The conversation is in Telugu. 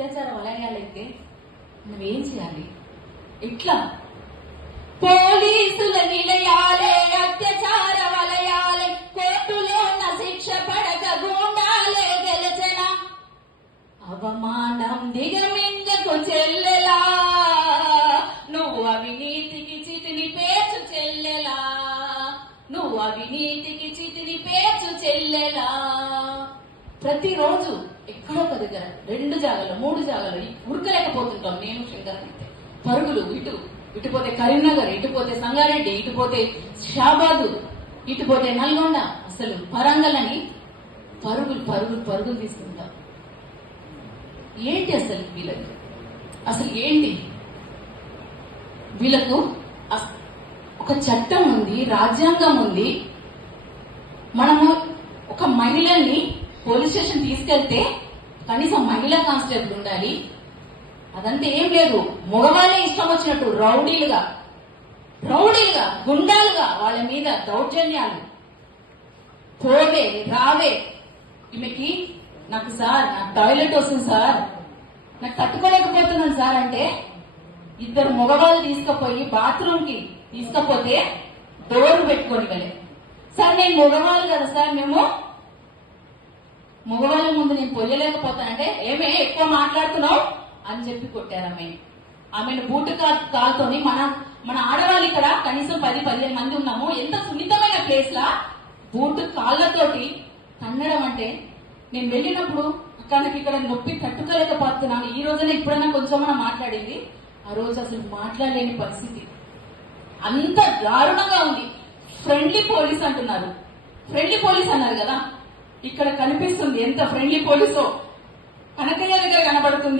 అత్యాచార వలయాలైతే మనం ఏం చేయాలి? ఎట్లా? పోలీసుల నిలయాలే అత్యాచార వలయాలే, కోర్టులో శిక్ష పడక గూండాలే గెలిచిన, అవమానం దిగమింగకు చెల్లెలా, నువ్వు అవినీతికి చితిని పేర్చు చెల్లెలా, నువ్వు అవినీతికి చితిని పేర్చు చెల్లెలా. ప్రతిరోజు ఎక్కడో ఒక దగ్గర 2 జాగాలు 3 జాగాలు ఉడకలేకపోతుంటాం. నేను శంకర్ అయితే పరుగులు, ఇటుపోతే కరీంనగర్, ఇటుపోతే సంగారెడ్డి, ఇటుపోతే షాబాదు, ఇటుపోతే నల్గొండ, అసలు వరంగల్ అని పరుగులు తీసుకుంటాం. ఏంటి అసలు వీళ్ళకి? అసలు ఏంటి వీళ్ళకు? ఒక చట్టం ఉంది, రాజ్యాంగం ఉంది. మనము ఒక మహిళల్ని పోలీస్ స్టేషన్ తీసుకెళ్తే కనీసం మహిళా కానిస్టేబుల్ ఉండాలి. అదంతా ఏం లేదు. మగవాళ్ళే ఇష్టం వచ్చినట్టు రౌడీలుగా గుండాలుగా వాళ్ళ మీద దౌర్జన్యాలు. పోవే రావే, ఈమెకి నాకు టాయిలెట్ వస్తుంది సార్, నాకు తట్టుకోలేకపోతున్నాను సార్ అంటే 2 మగవాళ్ళు తీసుకుపోయి బాత్రూమ్ కి తీసుకపోతే డోర్ పెట్టుకొని వెళ్ళే, సార్ నేను మగవాళ్ళు కదా సార్, మేము మగవాళ్ళ ముందు నేను పొయ్యలేకపోతానంటే ఏమే ఎక్కువ మాట్లాడుతున్నావు అని చెప్పి కొట్టారు ఆమెను బూటు కాలుతోని. మన ఆడవాళ్ళు ఇక్కడ కనీసం 10-15 మంది ఉన్నాము. ఎంత సున్నితమైన ప్లేస్ లా బూటు కాళ్ళతోటి తన్నడం అంటే, నేను వెళ్ళినప్పుడు అక్కడికి ఇక్కడ నొప్పి తట్టుకోలేకపోతున్నాను. ఈ రోజున ఇప్పుడైనా కొంచెం మాట్లాడింది, ఆ రోజు అసలు మాట్లాడలేని పరిస్థితి. అంత దారుణంగా ఉంది. ఫ్రెండ్లీ పోలీస్ అంటున్నారు, ఫ్రెండ్లీ పోలీస్ అన్నారు కదా, ఇక్కడ కనిపిస్తుంది ఎంత ఫ్రెండ్లీ పోలీసో. కనకయ్య దగ్గర కనబడుతుంది.